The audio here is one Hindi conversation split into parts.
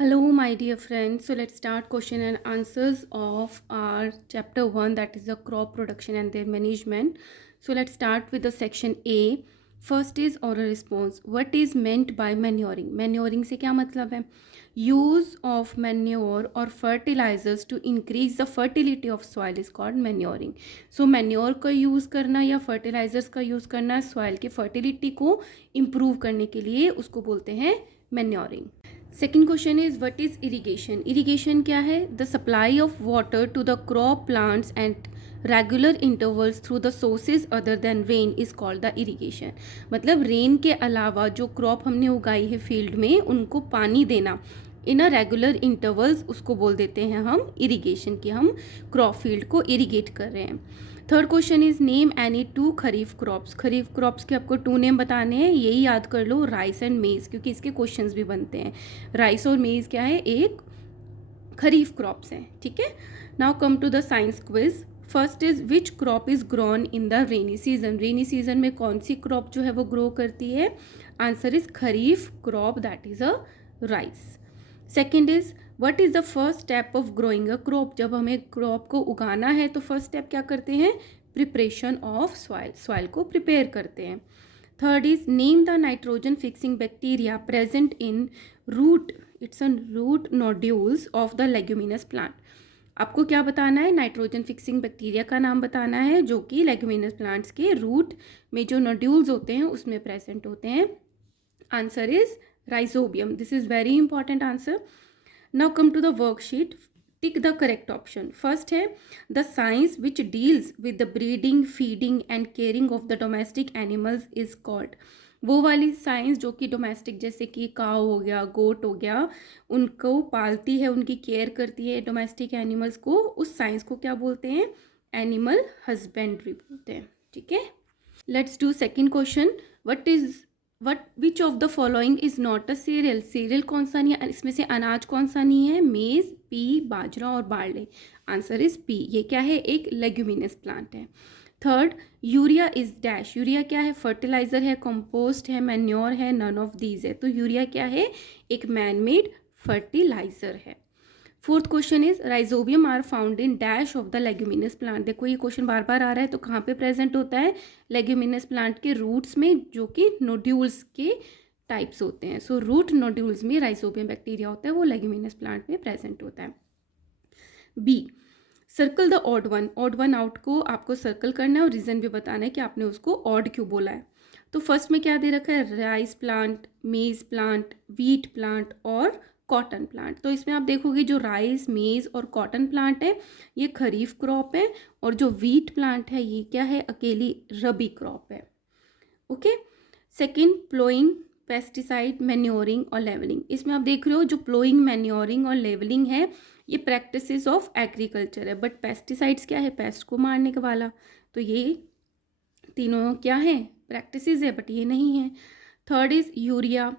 Hello, my dear friends. So let's start question and answers of our chapter 1, that is the crop production and their management. So let's start with the section A. First is oral response. What is meant by manuring? Manuring से क्या मतलब है? Use of manure or fertilizers to increase the fertility of soil is called manuring. So manure का यूज़ करना या fertilizers का यूज़ करना soil की fertility को improve करने के लिए उसको बोलते हैं manuring. Second question is what is irrigation. Irrigation क्या है? The supply of water to the crop plants and regular intervals through the sources other than rain is called the irrigation. मतलब रेन के अलावा जो क्रॉप हमने उगाई है फील्ड में उनको पानी देना इन अ रेगुलर इंटरवल्स, उसको बोल देते हैं हम इरिगेशन, की हम क्रॉप फील्ड को इरिगेट कर रहे हैं. Third question is name any two kharif crops. Kharif crops के आपको 2 नेम बताने हैं, यही याद कर लो, राइस एंड मेज, क्योंकि इसके क्वेश्चंस भी बनते हैं. राइस और मेज क्या है? एक खरीफ क्रॉप्स हैं. ठीक है. Now come to the science quiz. First is which crop is grown in the rainy season. Rainy season में कौन सी क्रॉप जो है वो ग्रो करती है? Answer is kharif crop, that is a rice. Second is what is the first step of growing a crop. जब हमें क्रॉप को उगाना है तो फर्स्ट स्टेप क्या करते हैं? प्रिपरेशन ऑफ सॉइल, सॉइल को प्रिपेयर करते हैं. Third is name the nitrogen fixing bacteria present in root, it's a root nodules of the leguminous plant. आपको क्या बताना है? नाइट्रोजन फिक्सिंग बैक्टीरिया का नाम बताना है जो कि लेग्यूमिनस प्लांट्स के रूट में जो नोड्यूल्स होते हैं उसमें प्रेजेंट होते हैं. Answer is rhizobium. This is very important answer. Now come to the worksheet. Tick the correct option. First है the science which deals with the breeding, feeding and caring of the domestic animals is called. वो वाली साइंस जो कि डोमेस्टिक, जैसे कि काव हो गया, गोट हो गया, उनको पालती है, उनकी केयर करती है डोमेस्टिक एनिमल्स को, उस साइंस को क्या बोलते हैं? एनिमल हस्बेंड्री बोलते हैं. ठीक है. Let's do second question. Which of the following is not a serial. Serial कौन सा नहीं है? इसमें से अनाज कौन सा नहीं है? मेज, पी, बाजरा और बार्ले. Answer is P. ये क्या है? एक लेग्यूमिनस प्लांट है. Third, urea is dash. Urea क्या है? फर्टिलाइजर है, कंपोस्ट है, मैन्योर है, नन ऑफ दीज है. तो यूरिया क्या है? एक मैन मेड फर्टिलाइजर है. Fourth question is rhizobium are found in dash of the leguminous plant. देखो ये क्वेश्चन बार बार आ रहा है, तो कहाँ पे प्रेजेंट होता है? लेग्यूमिनस प्लांट के रूट्स में, जो कि नोड्यूल्स के टाइप्स होते हैं. सो रूट नोड्यूल्स में राइजोबियम बैक्टीरिया होता है, वो लेग्यूमिनस प्लांट में प्रेजेंट होता है. B, circle the odd one. Odd one out को आपको सर्कल करना है और रीजन भी बताना है कि आपने उसको ऑड क्यों बोला है. तो फर्स्ट में क्या दे रखा है? राइस प्लांट, मेज प्लांट, व्हीट प्लांट और कॉटन प्लांट. तो इसमें आप देखोगे जो राइस, मेज और कॉटन प्लांट है ये खरीफ क्रॉप है, और जो व्हीट प्लांट है ये क्या है? अकेली रबी क्रॉप है. Okay. Second, ploughing, pesticide, manuring और लेवलिंग. इसमें आप देख रहे हो जो प्लोइंग, मैन्योरिंग और लेवलिंग है ये प्रैक्टिसेस ऑफ एग्रीकल्चर है, बट पेस्टिसाइड्स क्या है? पेस्ट को मारने का वाला. तो ये तीनों क्या है? प्रैक्टिसेस है, बट ये नहीं है. Third is urea,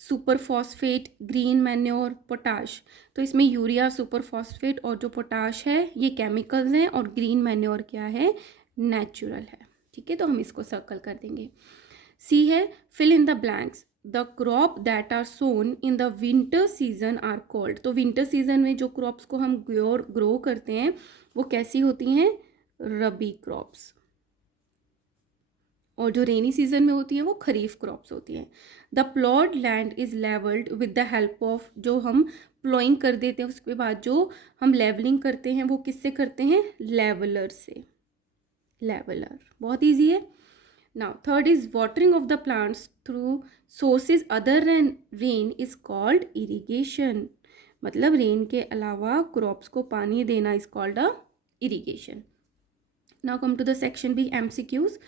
super phosphate, green manure, potash. तो इसमें यूरिया, सुपर फॉस्फेट और जो पोटाश है ये केमिकल्स हैं, और ग्रीन मैन्योर क्या है? नेचुरल है. ठीक है, तो हम इसको सर्कल कर देंगे. सी है fill in the blanks. The crop that are sown in the winter season are called. तो विंटर सीजन में जो क्रॉप्स को हम ग्रो करते हैं वो कैसी होती हैं? रबी क्रॉप्स. और जो रेनी सीजन में होती हैं वो खरीफ क्रॉप्स होती हैं. The ploughed land is levelled with the help of, जो हम प्लोइंग कर देते हैं उसके बाद जो हम लेवलिंग करते हैं वो किससे करते हैं? लेवलर से. लेवलर बहुत ईजी है. Now third is watering of the plants through sources other than rain is called irrigation. मतलब रेन के अलावा क्रॉप्स को पानी देना is called a irrigation. Now come to the section B, MCQs.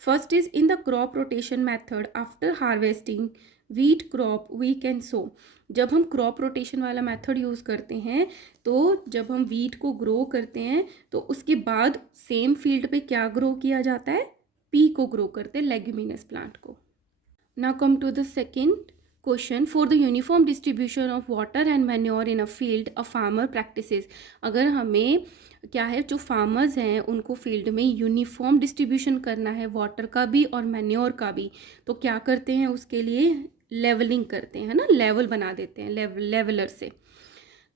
First is in the crop rotation method after harvesting wheat crop we can sow. जब हम क्रॉप रोटेशन वाला मेथड यूज़ करते हैं तो जब हम वीट को ग्रो करते हैं तो उसके बाद सेम फील्ड पे क्या ग्रो किया जाता है? पी को ग्रो करते हैं, लेग्यूमिनस प्लांट को. Now come to the second question. For the uniform distribution of water and manure in a field a farmer practises. अगर हमें क्या है, जो फार्मर्स हैं उनको फील्ड में यूनिफॉर्म डिस्ट्रीब्यूशन करना है वाटर का भी और मैन्योर का भी, तो क्या करते हैं उसके लिए? लेवलिंग करते हैं, है ना, लेवल बना देते हैं लेवलर से।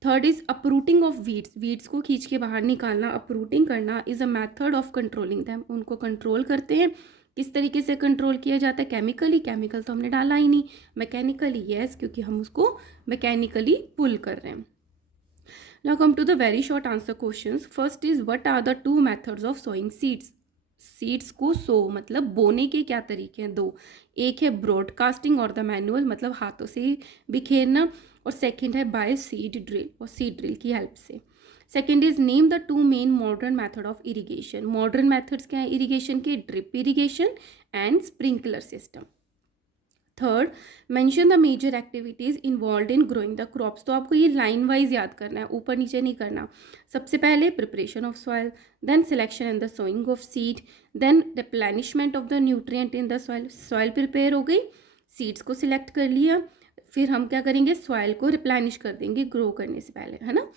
Third is uprooting of weeds को खींच के बाहर निकालना, अपरूटिंग करना is a method of controlling them, उनको कंट्रोल करते हैं। किस तरीके से कंट्रोल किया जाता है? केमिकली, केमिकल तो हमने डाला ही नहीं, मैकेनिकली यस, क्योंकि हम उसको मैकेनिकली पुल कर रहे हैं। Now come to the very short answer questions. First is what are the 2 methods of sowing seeds? Seeds को सो मतलब बोने के क्या तरीके हैं? 2। एक है ब्रॉडकास्टिंग और द मैनुअल, मतलब हाथों से बिखेरना, और सेकंड है बाय सीड ड्रिल, और सीड ड्रिल की हेल्प से। Second is name the 2 main modern method of irrigation. Modern methods क्या है इरिगेशन के? Drip irrigation and sprinkler system. Third, mention the major activities involve in growing the crops. तो आपको ये लाइन वाइज याद करना है, ऊपर नीचे नहीं करना। सबसे पहले preparation of soil, then selection and the sowing of seed, then replenishment of the nutrient in the soil. Soil prepare हो गई, सीड्स को सिलेक्ट कर लिया, फिर हम क्या करेंगे? सॉइल को रिप्लेनिश कर देंगे ग्रो करने से पहले, है ना।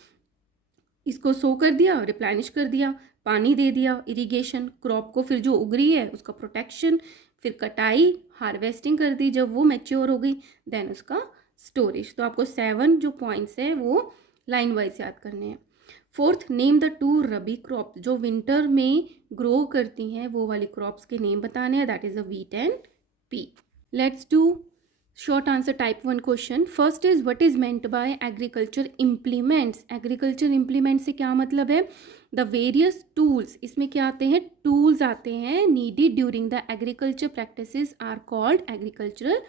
इसको सो कर दिया, रिप्लेनिश कर दिया, पानी दे दिया, इरिगेशन, क्रॉप को फिर जो उग रही है उसका प्रोटेक्शन, फिर कटाई, हार्वेस्टिंग कर दी जब वो मैच्योर हो गई, देन उसका स्टोरेज। तो आपको 7 जो पॉइंट्स है वो लाइन वाइज याद करने हैं। Fourth, name the 2 rabi crop, जो विंटर में ग्रो करती हैं वो वाली क्रॉप्स के नेम बताने हैं, that is a wheat and P. Let's do short answer type 1 question. First is what is meant by agriculture implements. Agriculture implement से क्या मतलब है? द वेरियस टूल्स, इसमें क्या आते हैं? टूल्स आते हैं needed during the agriculture practices are called agricultural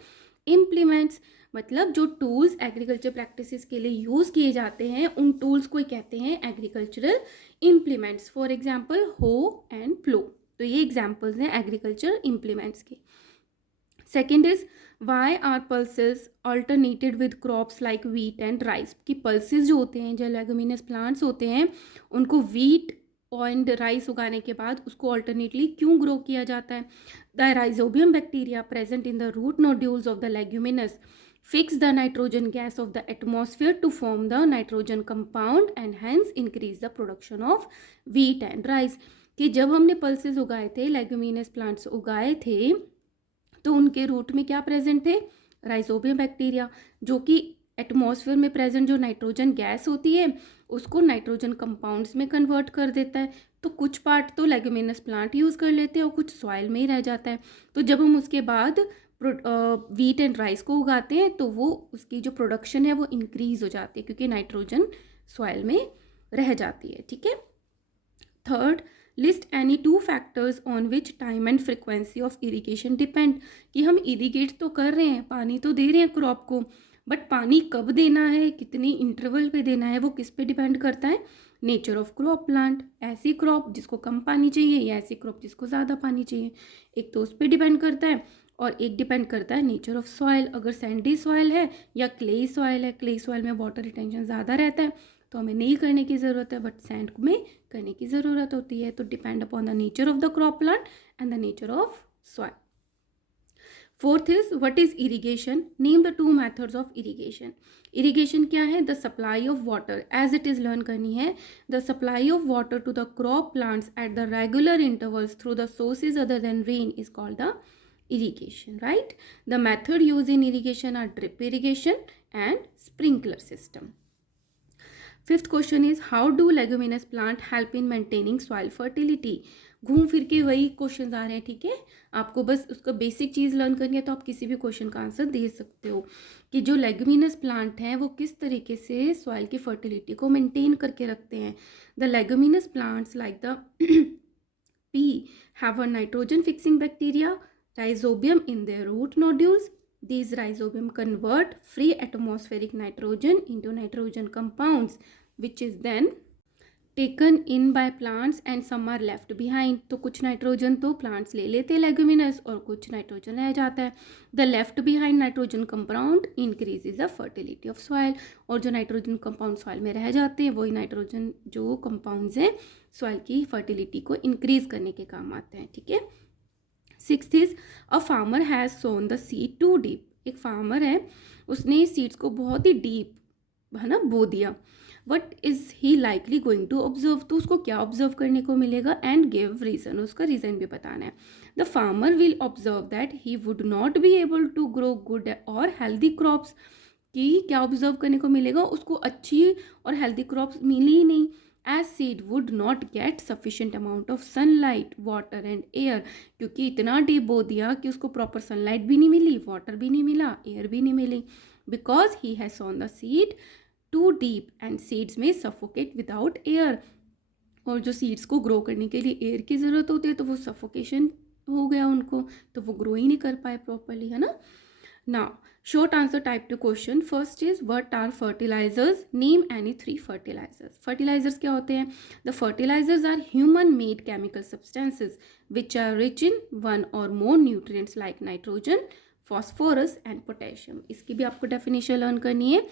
implements. मतलब जो टूल्स एग्रीकल्चर प्रैक्टिसेस के लिए यूज़ किए जाते हैं उन टूल्स को कहते हैं agricultural implements. For example hoe and plough, तो ये एग्जाम्पल्स हैं एग्रीकल्चर इम्प्लीमेंट्स के। Second is why are pulses alternated with crops like wheat and rice. कि पल्सेस जो होते हैं, जो लेगुमिनस प्लांट्स होते हैं, उनको वीट एंड राइस उगाने के बाद उसको अल्टरनेटली क्यों ग्रो किया जाता है? The rhizobium bacteria present in the root nodules of the leguminous fix the nitrogen gas of the atmosphere to form the nitrogen compound and hence increase the production of wheat and rice। कि जब हमने पल्सेस उगाए थे, लेग्यूमिनस प्लांट्स उगाए थे, तो उनके रूट में क्या प्रेजेंट थे? राइजोबियम बैक्टीरिया, जो कि एटमॉस्फेयर में प्रेजेंट जो नाइट्रोजन गैस होती है उसको नाइट्रोजन कंपाउंड्स में कन्वर्ट कर देता है। तो कुछ पार्ट तो लेग्यूमिनस प्लांट यूज़ कर लेते हैं और कुछ सॉइल में ही रह जाता है। तो जब हम उसके बाद वीट एंड राइस को उगाते हैं तो वो उसकी जो प्रोडक्शन है वो इंक्रीज हो जाती है, क्योंकि नाइट्रोजन सॉइल में रह जाती है। ठीक है। Third, list any 2 factors on which time and frequency of irrigation depend. कि हम इरिगेट तो कर रहे हैं, पानी तो दे रहे हैं क्रॉप को, बट पानी कब देना है, कितनी इंटरवल पे देना है, वो किस पे डिपेंड करता है? Nature of crop plant. ऐसी क्रॉप जिसको कम पानी चाहिए या ऐसी क्रॉप जिसको ज़्यादा पानी चाहिए, एक तो उस पर डिपेंड करता है, और एक डिपेंड करता है नेचर ऑफ सॉइल। अगर सैंडी सॉइल है या क्ले सॉइल है, क्ले सॉइल में वाटर रिटेंशन ज़्यादा रहता है तो हमें नहीं करने की ज़रूरत है, बट सैंड में करने की ज़रूरत होती है। तो depend upon the nature of the crop plant and the nature of soil. Fourth is what is irrigation? Name the 2 methods of irrigation. Irrigation क्या है? The supply of water, as it is learn करनी है। The supply of water to the crop plants at the regular intervals through the sources other than rain is called the irrigation, right? The method used in irrigation are drip irrigation and sprinkler system. Fifth question is how do leguminous plant help in maintaining soil fertility? घूम फिर के वही क्वेश्चन आ रहे हैं, ठीक है। आपको बस उसका बेसिक चीज़ लर्न करनी है तो आप किसी भी क्वेश्चन का आंसर दे सकते हो कि जो लेगुमिनस प्लांट हैं वो किस तरीके से सॉइल की फर्टिलिटी को मेंटेन करके रखते हैं। The leguminous plants like the P have a nitrogen fixing bacteria rhizobium in their root nodules. These rhizobium convert free atmospheric nitrogen into nitrogen compounds which is then taken in by plants and some are left behind. तो कुछ नाइट्रोजन तो प्लांट्स ले लेते हैं लेगुमिनस और कुछ नाइट्रोजन रह जाता है। The left behind nitrogen compound increases the fertility of soil. और जो नाइट्रोजन कंपाउंड सॉइल में रह जाते हैं वही नाइट्रोजन जो कंपाउंड्स हैं सॉइल की फर्टिलिटी को इंक्रीज करने के काम आते हैं। ठीक है। Sixth is a farmer has sown the seed too deep. एक फार्मर है, उसने सीड्स को बहुत ही डीप, है ना, बो दिया। What is he likely going to observe? तो उसको क्या ऑब्जर्व करने को मिलेगा? एंड गिव रीज़न, उसका रीज़न भी बताना है। The farmer will observe that he would not be able to grow good और हेल्दी क्रॉप्स, कि क्या ऑब्जर्व करने को मिलेगा, उसको अच्छी और हेल्दी क्रॉप्स मिली ही नहीं, as seed would not get sufficient amount of sunlight water and air, क्योंकि इतना डीप बो दिया कि उसको प्रॉपर सनलाइट भी नहीं मिली, वाटर भी नहीं मिला, एयर भी नहीं मिली, because he has sown the seed too deep and seeds may suffocate without air, और जो सीड्स को ग्रो करने के लिए एयर की ज़रूरत होती है तो वो सफोकेशन हो गया उनको, तो वो ग्रो ही नहीं कर पाए प्रॉपरली, है ना। Now short answer type 2 question. First is what are fertilizers? Name any 3 fertilizers. Fertilizers क्या होते हैं? The fertilizers are human made chemical substances which are rich in one or more nutrients like nitrogen, phosphorus and potassium. इसकी भी आपको definition learn करनी है.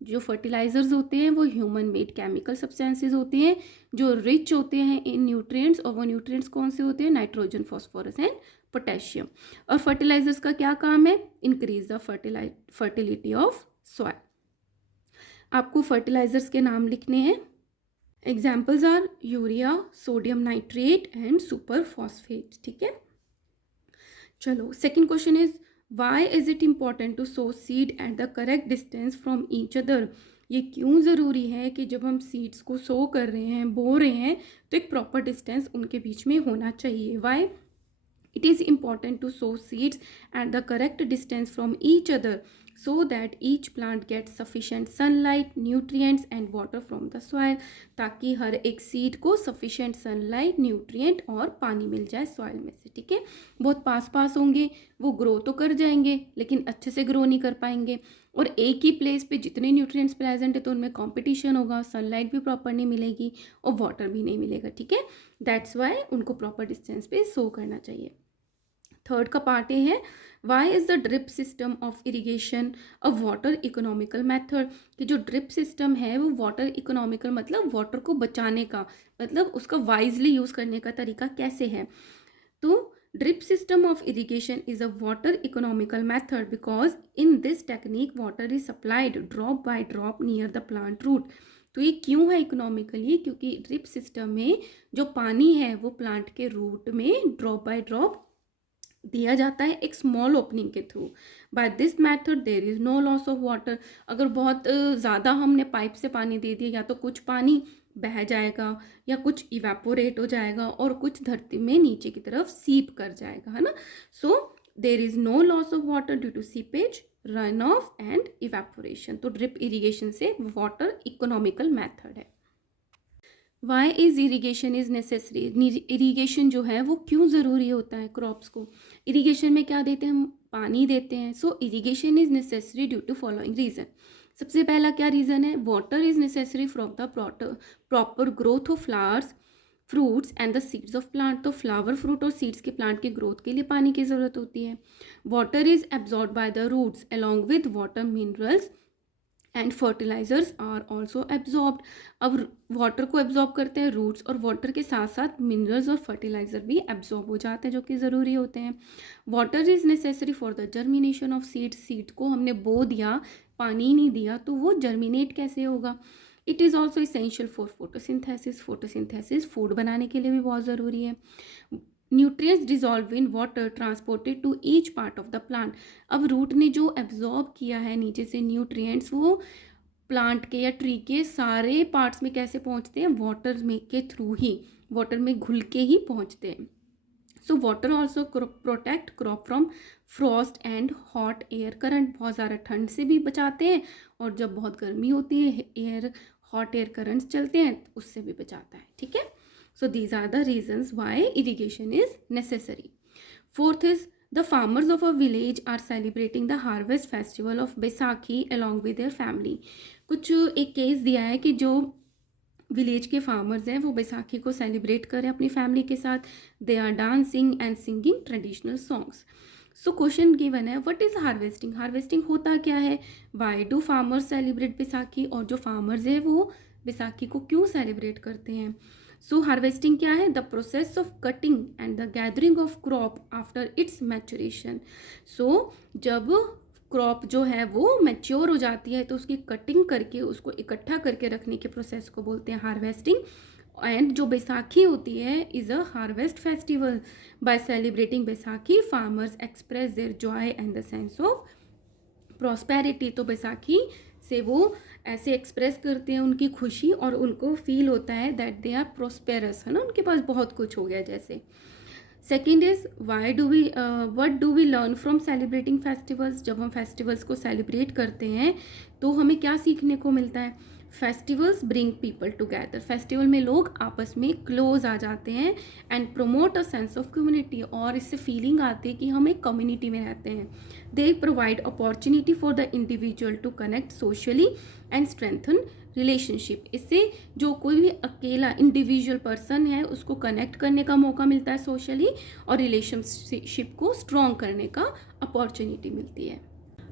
जो फर्टिलाइजर्स होते हैं वो ह्यूमन मेड केमिकल सब्सटेंसेस होते हैं जो रिच होते हैं इन न्यूट्रिएंट्स, और वो न्यूट्रिएंट्स कौन से होते हैं? Nitrogen, phosphorus and potassium. और फर्टिलाइजर्स का क्या काम है? Increase the fertility of soil. आपको फर्टिलाइजर्स के नाम लिखने हैं. Examples are urea, sodium nitrate and super phosphate. ठीक है, चलो second question is why is it important to sow seed at the correct distance from each other. ये क्यों ज़रूरी है कि जब हम सीड्स को सो कर रहे हैं, बो रहे हैं, तो एक प्रॉपर डिस्टेंस उनके बीच में होना चाहिए. Why it is important to sow seeds at the correct distance from each other so that each plant gets sufficient sunlight, nutrients and water from the soil, ताकि हर एक सीड को sufficient sunlight, nutrient और पानी मिल जाए सॉइल में से. ठीक है, बहुत पास पास होंगे, वो ग्रो तो कर जाएंगे लेकिन अच्छे से ग्रो नहीं कर पाएंगे, और एक ही प्लेस पे जितने न्यूट्रिएंट्स प्रेजेंट है तो उनमें कंपटीशन होगा, सनलाइट भी प्रॉपर नहीं मिलेगी और वाटर भी नहीं मिलेगा. ठीक है, दैट्स वाई उनको प्रॉपर डिस्टेंस पे सो करना चाहिए. थर्ड का पार्ट है why is the drip system of irrigation a water economical method. कि जो ड्रिप सिस्टम है वो वाटर इकोनॉमिकल मतलब वाटर को बचाने का, मतलब उसका वाइजली यूज़ करने का तरीका कैसे है. तो drip system of irrigation is a water economical method because in this technique water is supplied drop by drop near the plant root. तो ये क्यों है इकोनॉमिकली? क्योंकि ड्रिप सिस्टम में जो पानी है वो प्लांट के रूट में ड्रॉप बाय ड्रॉप दिया जाता है एक स्मॉल ओपनिंग के through. By this method there is no loss of water. अगर बहुत ज़्यादा हमने पाइप से पानी दे दिया, या तो कुछ पानी बह जाएगा या कुछ इवेपोरेट हो जाएगा और कुछ धरती में नीचे की तरफ सीप कर जाएगा, है ना. So there is no loss of water due to seepage, run off and evaporation. तो ड्रिप इरीगेशन से वाटर इकोनॉमिकल मैथड है. Why is irrigation is necessary. Irrigation जो है वो क्यों ज़रूरी होता है क्रॉप्स को? इरीगेशन में क्या देते हैं? हम पानी देते हैं. So irrigation is necessary due to following reason. सबसे पहला क्या रीज़न है? Water is necessary from the proper growth of flowers, fruits and the seeds of plant. तो फ्लावर, फ्रूट और सीड्स के प्लांट की ग्रोथ के लिए पानी की ज़रूरत होती है. Water is absorb by the roots along with water minerals and fertilizers are also absorbed. अब वाटर को एब्जॉर्ब करते हैं रूट्स, और वाटर के साथ साथ मिनरल्स और फर्टिलाइजर भी एब्जॉर्ब हो जाते हैं जो कि ज़रूरी होते हैं. Water is necessary for the germination of seed. Seed को हमने बो दिया, पानी नहीं दिया, तो वो जर्मिनेट कैसे होगा? It is also essential for photosynthesis. Photosynthesis food बनाने के लिए भी बहुत ज़रूरी है. Nutrients dissolve in water transported to each part of the plant. अब रूट ने जो एब्जॉर्ब किया है नीचे से न्यूट्रिएंट्स, वो प्लांट के या ट्री के सारे पार्ट्स में कैसे पहुंचते हैं? वाटर में के थ्रू ही, वाटर में घुल के ही पहुंचते हैं. So water also protect crop from Frost and hot air current. बहुत ज़्यादा ठंड से भी बचाते हैं, और जब बहुत गर्मी होती है हॉट एयर करंट्स चलते हैं उससे भी बचाता है. ठीक है, so these are the reasons why irrigation is necessary. Fourth is the farmers of a village are celebrating the harvest festival of Baisakhi along with their family. कुछ एक केस दिया है कि जो विलेज के फार्मर्स हैं वो बैसाखी को सेलिब्रेट करें अपनी फैमिली के साथ. They are dancing and singing traditional songs. So question given है व्हाट इज़ हार्वेस्टिंग. हार्वेस्टिंग होता क्या है? Why do farmers celebrate Baisakhi. और जो फार्मर्स है वो बैसाखी को क्यों सेलिब्रेट करते हैं? सो हार्वेस्टिंग क्या है? The process of cutting and the gathering of crop after its maturation. So जब क्रॉप जो है वो मैच्योर हो जाती है तो उसकी कटिंग करके उसको इकट्ठा करके रखने के प्रोसेस को बोलते हैं हार्वेस्टिंग. एंड जो बैसाखी होती है is a harvest festival. By celebrating Baisakhi farmers express their joy and the sense of prosperity. तो बैसाखी से वो ऐसे एक्सप्रेस करते हैं उनकी खुशी और उनको फील होता है दैट दे आर प्रॉस्पेरस, है ना, उनके पास बहुत कुछ हो गया जैसे. Second is why do we what do we learn from celebrating festivals. जब हम फेस्टिवल्स को सेलिब्रेट करते हैं तो हमें क्या सीखने को मिलता है. Festivals bring people together. Festival में लोग आपस में क्लोज आ जाते हैं and promote a sense of community. और इससे फीलिंग आती है कि हम एक कम्युनिटी में रहते हैं. They provide opportunity for the individual to connect socially and strengthen relationship. इससे जो कोई भी अकेला इंडिविजुअल पर्सन है उसको कनेक्ट करने का मौका मिलता है सोशली और रिलेशनशिप को स्ट्रॉन्ग करने का अपॉर्चुनिटी मिलती है.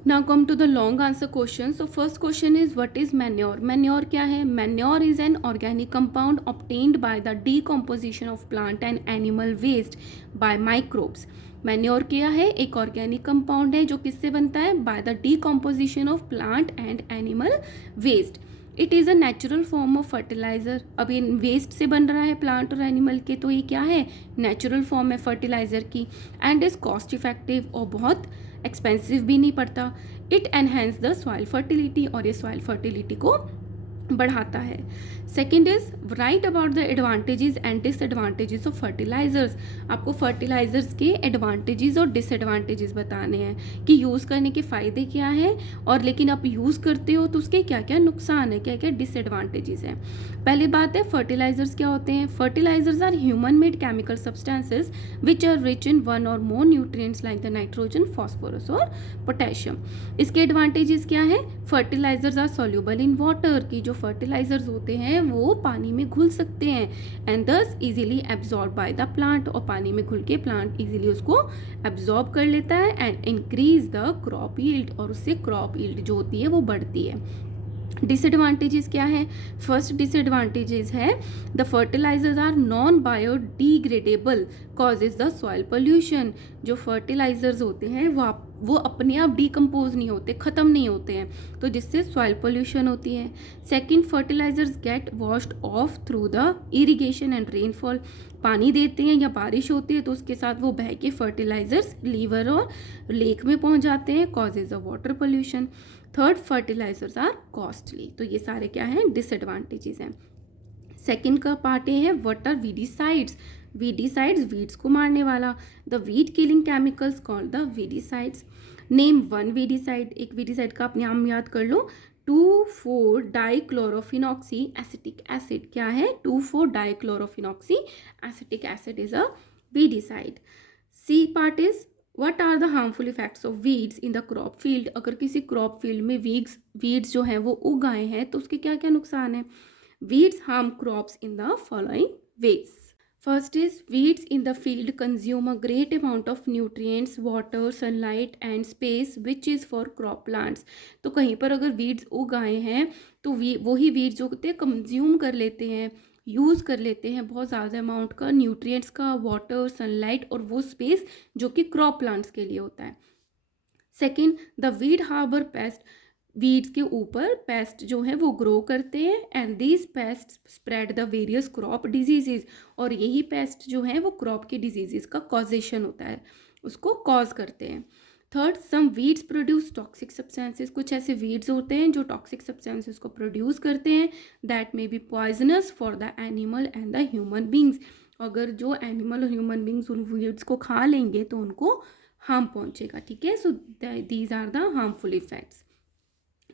Now come to the long answer question. So first question is what is manure. Manure क्या है. Manure is an organic compound obtained by the decomposition of plant and animal waste by microbes. Manure क्या है. एक ऑर्गेनिक कंपाउंड है जो किससे बनता है. By the decomposition of plant and animal waste. It is a natural form of fertiliser. अब ये वेस्ट से बन रहा है प्लांट और एनिमल के, तो ये क्या है. नेचुरल फॉर्म है फर्टिलाइज़र की. एंड इज़ कॉस्ट इफेक्टिव और बहुत एक्सपेंसिव भी नहीं पड़ता. It enhance the soil fertility और ये सॉइल फर्टिलिटी को बढ़ाता है. Second is right about the advantages and disadvantages of fertilisers. आपको फर्टिलाइजर्स के एडवांटेजेस और डिसएडवांटेजेस बताने हैं कि यूज़ करने के फ़ायदे क्या हैं और लेकिन आप यूज़ करते हो तो उसके क्या क्या नुकसान है, क्या क्या डिसएडवांटेजेस हैं. पहली बात है फर्टिलाइजर्स क्या होते हैं. Fertilizers are human made chemical substances which are rich in one or more nutrients like the nitrogen, phosphorus और पोटेशियम. इसके एडवांटेजेस क्या है. Fertilizers are soluble in water. की जो फर्टिलाइजर्स होते हैं वो पानी में घुल सकते हैं एंड दस easily absorb by the plant. और पानी में घुल के प्लांट इजीली उसको एब्जॉर्ब कर लेता है and increase the crop yield. और उससे क्रॉप यील्ड जो होती है वो बढ़ती है. डिसएडवांटेजेस क्या है. फर्स्ट डिसएडवांटेजेस है the fertilisers are non biodegradable causes the soil pollution. जो फर्टिलाइजर्स होते हैं वो अपने आप डिकम्पोज नहीं होते, ख़त्म नहीं होते हैं, तो जिससे सॉइल पोल्यूशन होती है. Second fertilisers get washed off through the irrigation and rainfall. पानी देते हैं या बारिश होती है तो उसके साथ वो बह के फर्टिलाइजर्स लीवर और लेक में पहुंच जाते हैं, causes of water pollution. Third fertilisers are costly. तो ये सारे क्या हैं डिसएडवांटेजेस हैं. सेकंड का पार्ट ये है what are weedicides. Weedicides weeds को मारने वाला. The weed killing chemicals called the weedicides. Name one weedicide. एक वीडीसाइड का आप नाम याद कर लो. 2,4-डाइक्लोरोफिनॉक्सी एसिटिक एसिड. क्या है. Two four dichlorophenoxy acetic acid is a weedicide. C part is what are the harmful effects of weeds in the crop field. अगर किसी क्रॉप फील्ड में वीड्स जो है वो उग आए हैं तो उसके क्या क्या नुकसान है. Weeds harm crops in the following veg. First is weeds in the field consume a great amount of nutrients, water, sunlight and space which is for crop plants. तो कहीं पर अगर weeds उग आए हैं तो वही weeds जो होते हैं कंज्यूम कर लेते हैं, यूज़ कर लेते हैं बहुत ज़्यादा अमाउंट का न्यूट्रिएंट्स का, वाटर, सनलाइट और वो स्पेस जो कि क्रॉप प्लांट्स के लिए होता है. Second the weed harbour pest. Weeds के ऊपर पेस्ट जो है वो ग्रो करते हैं and these pest spread the various crop diseases. और यही पेस्ट जो है वो क्रॉप के डिजीजेज का कॉजेशन होता है, उसको कॉज करते हैं. थर्ड सम वीड्स प्रोड्यूस टॉक्सिक सब्सटेंसेस. कुछ ऐसे वीड्स होते हैं जो टॉक्सिक सब्सटेंसेस को प्रोड्यूस करते हैं that may be poisonous for the animal and the human beings. अगर जो एनिमल और ह्यूमन बींग्स उन वीड्स को खा लेंगे तो उनको हार्म पहुंचेगा. ठीक है. So these are the harmful effects.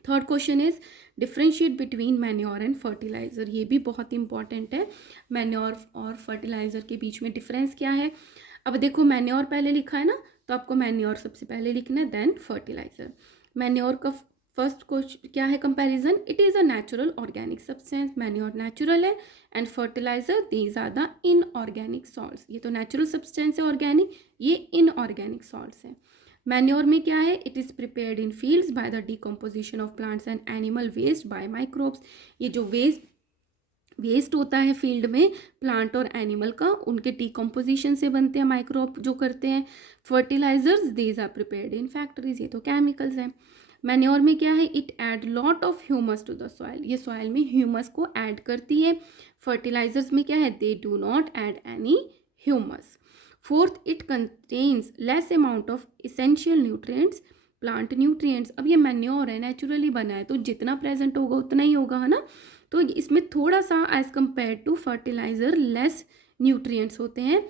Third question is differentiate between manure and fertiliser. ये भी बहुत इंपॉर्टेंट है. मैन्योर और फर्टिलाइज़र के बीच में डिफरेंस क्या है. अब देखो मैन्योर पहले लिखा है ना, तो आपको मैन्योर सबसे पहले लिखना है देन फर्टिलाइज़र. मैन्योर का फर्स्ट क्वेश्चन क्या है comparison. It is a natural organic substance. Manure natural है and fertilizer these are the inorganic salts. ये तो नेचुरल सब्सटेंस है ऑर्गेनिक, ये इनऑर्गेनिक सॉल्ट्स है. मैन्योर में क्या है. It is prepared in fields by the decomposition of plants and animal waste by microbes. ये जो वेस्ट होता है फील्ड में प्लांट और एनिमल का, उनके डिकम्पोजिशन से बनते हैं, माइक्रोब जो करते हैं. Fertilisers these are prepared in factories. ये तो केमिकल्स हैं. मैन्योर में क्या है, it add lot of humus to the soil, ये सॉइल में ह्यूमस को ऐड करती है. फर्टिलाइजर्स में क्या है, they do not add any humus. Fourth, it contains less amount of essential nutrients, plant nutrients. अब ये मैन्योर है, नेचुरली बना है, तो जितना प्रेजेंट होगा उतना ही होगा, है ना. तो इसमें थोड़ा सा as compare to fertiliser less nutrients होते हैं.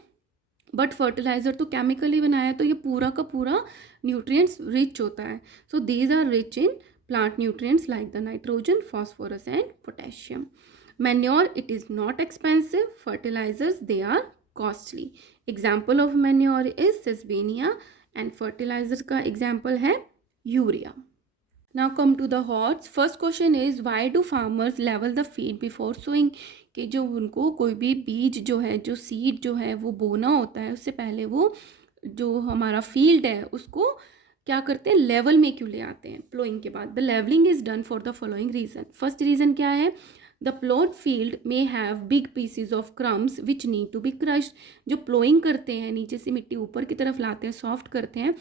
बट फर्टिलाइजर तो केमिकली बनाया है, तो ये पूरा का पूरा न्यूट्रिएंट्स रिच होता है. So these are rich in plant nutrients like the nitrogen, phosphorus and potassium. Manure, it is not expensive. Fertilizers, they are costly. Example of manure is sesbania and fertilizer का एग्जाम्पल है urea. Now come to the hordes. First question is, why do farmers level the field before sowing? कि जो उनको कोई भी बीज जो है, जो सीड जो है वो बोना होता है, उससे पहले वो जो हमारा फील्ड है उसको क्या करते हैं, लेवल में क्यों ले आते हैं प्लोइंग के बाद. The levelling is done for the following reason. First reason क्या है, the ploughed field may have big pieces of crumbs which need to be crushed. जो प्लोइंग करते हैं, नीचे से मिट्टी ऊपर की तरफ लाते हैं, सॉफ्ट करते हैं,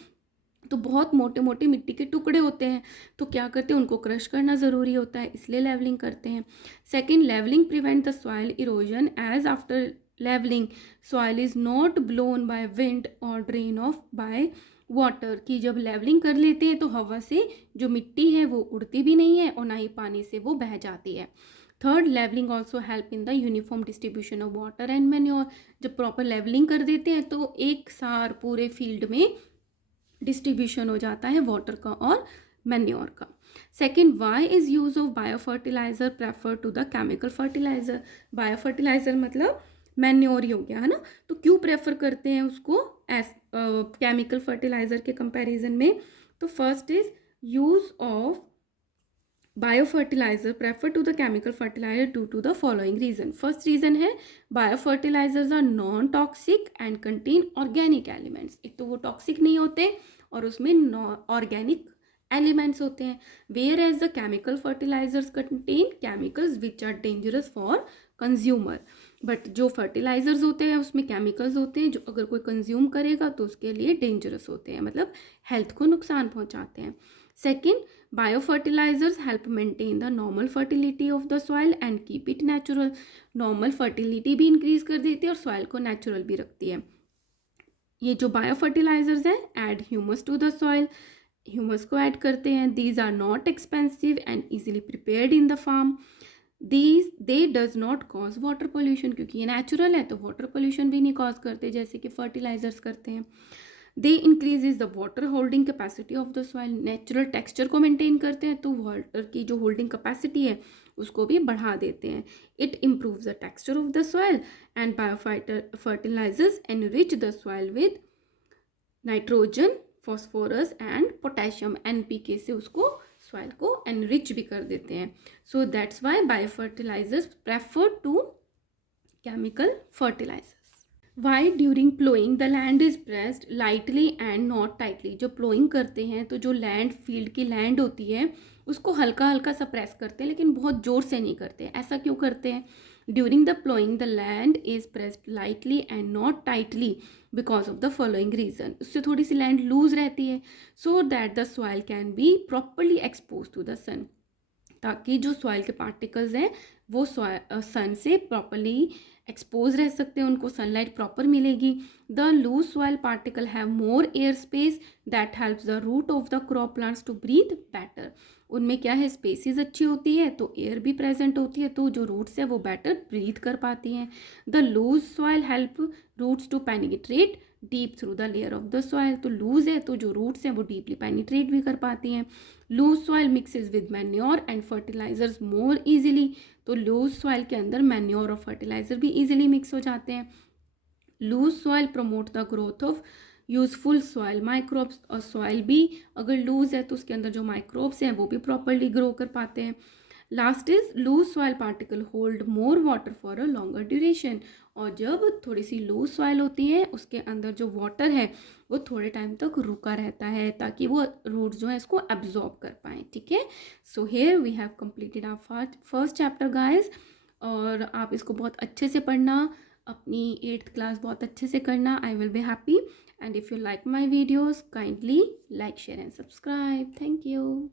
तो बहुत मोटे मोटे मिट्टी के टुकड़े होते हैं, तो क्या करते हैं, उनको क्रश करना ज़रूरी होता है, इसलिए लेवलिंग करते हैं. Second, levelling prevent the soil erosion as after levelling soil is not blown by wind और ड्रेन ऑफ बाय वाटर. कि जब लेवलिंग कर लेते हैं तो हवा से जो मिट्टी है वो उड़ती भी नहीं है और ना ही पानी से वो बह जाती है. Third, levelling also help in the uniform distribution of water and manure. जब प्रॉपर लेवलिंग कर देते हैं तो एक सार पूरे फील्ड में डिस्ट्रीब्यूशन हो जाता है वाटर का और मैन्योर का. Second, why is use of bio fertiliser prefer to the chemical fertiliser. Bio fertiliser मतलब मैन्योर ही हो गया, है ना. तो क्यों प्रेफर करते हैं उसको एस केमिकल फर्टिलाइजर के कंपैरिजन में. तो first is use of bio fertiliser prefer to the chemical fertilizer due to the following reason. First reason है, bio fertilizers are non toxic and contain organic elements. एक तो वो टॉक्सिक नहीं होते और उसमें ऑर्गेनिक एलिमेंट्स होते हैं. Whereas the chemical fertilisers contain chemicals which are dangerous for consumer. But जो फर्टिलाइजर्स होते हैं उसमें केमिकल्स होते हैं जो अगर कोई कंज्यूम करेगा तो उसके लिए डेंजरस होते हैं, मतलब हेल्थ को नुकसान पहुंचाते हैं. Second, biofertilizers help maintain the normal fertility of the soil and keep it natural. Normal fertility भी इंक्रीज कर देती है और सॉइल को नेचुरल भी रखती है. ये जो बायोफर्टिलाइजर्स हैं add humus to the soil, humus को ऐड करते हैं. These are not expensive and easily prepared in the farm. They does not cause water pollution, क्योंकि ये नेचुरल है तो वाटर पोल्यूशन भी नहीं कॉज करते जैसे कि फर्टिलाइजर्स करते हैं. They increases the water holding capacity of the soil. Natural texture को मेंटेन करते हैं तो वाटर की जो होल्डिंग कैपेसिटी है उसको भी बढ़ा देते हैं. It improves the texture of the soil and biofertilizers enrich the soil with nitrogen, phosphorus and potassium. NPK से उसको सॉइल को एनरिच भी कर देते हैं. So that's why biofertilizers prefer to chemical fertilizers. Why during ploughing the land is pressed lightly and not tightly. जो प्लोइंग करते हैं तो जो लैंड, फील्ड की लैंड होती है उसको हल्का हल्का सा प्रेस करते हैं लेकिन बहुत जोर से नहीं करते. ऐसा क्यों करते हैं. During the ploughing the land is pressed lightly and not tightly because of the following reason. उससे थोड़ी सी लैंड लूज रहती है so that the soil can be properly expose to the sun. ताकि जो सॉइल के पार्टिकल्स हैं वो सन से प्रॉपरली एक्सपोज रह सकते हैं, उनको सनलाइट प्रॉपर मिलेगी. The loose soil particle have more air space that helps the root of the crop plants to breathe better. उनमें क्या है, स्पेसिस अच्छी होती है तो एयर भी प्रेजेंट होती है तो जो रूट्स है वो बेटर ब्रीथ कर पाती हैं. The loose soil help roots to penetrate deep through the layer of the soil. तो लूज है तो जो रूट्स हैं वो डीपली पेनिट्रेट भी कर पाती हैं. Loose soil mixes with manure and fertilisers more easily. तो लूज सॉइल के अंदर मैन्योर और फर्टिलाइजर भी ईजिली मिक्स हो जाते हैं. Loose soil promote the growth of useful soil microbes. और सॉइल भी अगर लूज है तो उसके अंदर जो माइक्रोब्स हैं वो भी प्रॉपरली ग्रो कर पाते हैं. Last is loose soil particle hold more water for a longer duration. और जब थोड़ी सी लूज सॉइल होती है उसके अंदर जो वाटर है वो थोड़े टाइम तक रुका रहता है ताकि वो रूट्स जो है इसको एब्जॉर्ब कर पाएँ. ठीक है. So here we have completed our first chapter guys. और आप इसको बहुत अच्छे से पढ़ना, अपनी 8th क्लास बहुत अच्छे से करना. I will be happy. And if you like my videos kindly like, share and subscribe. Thank you.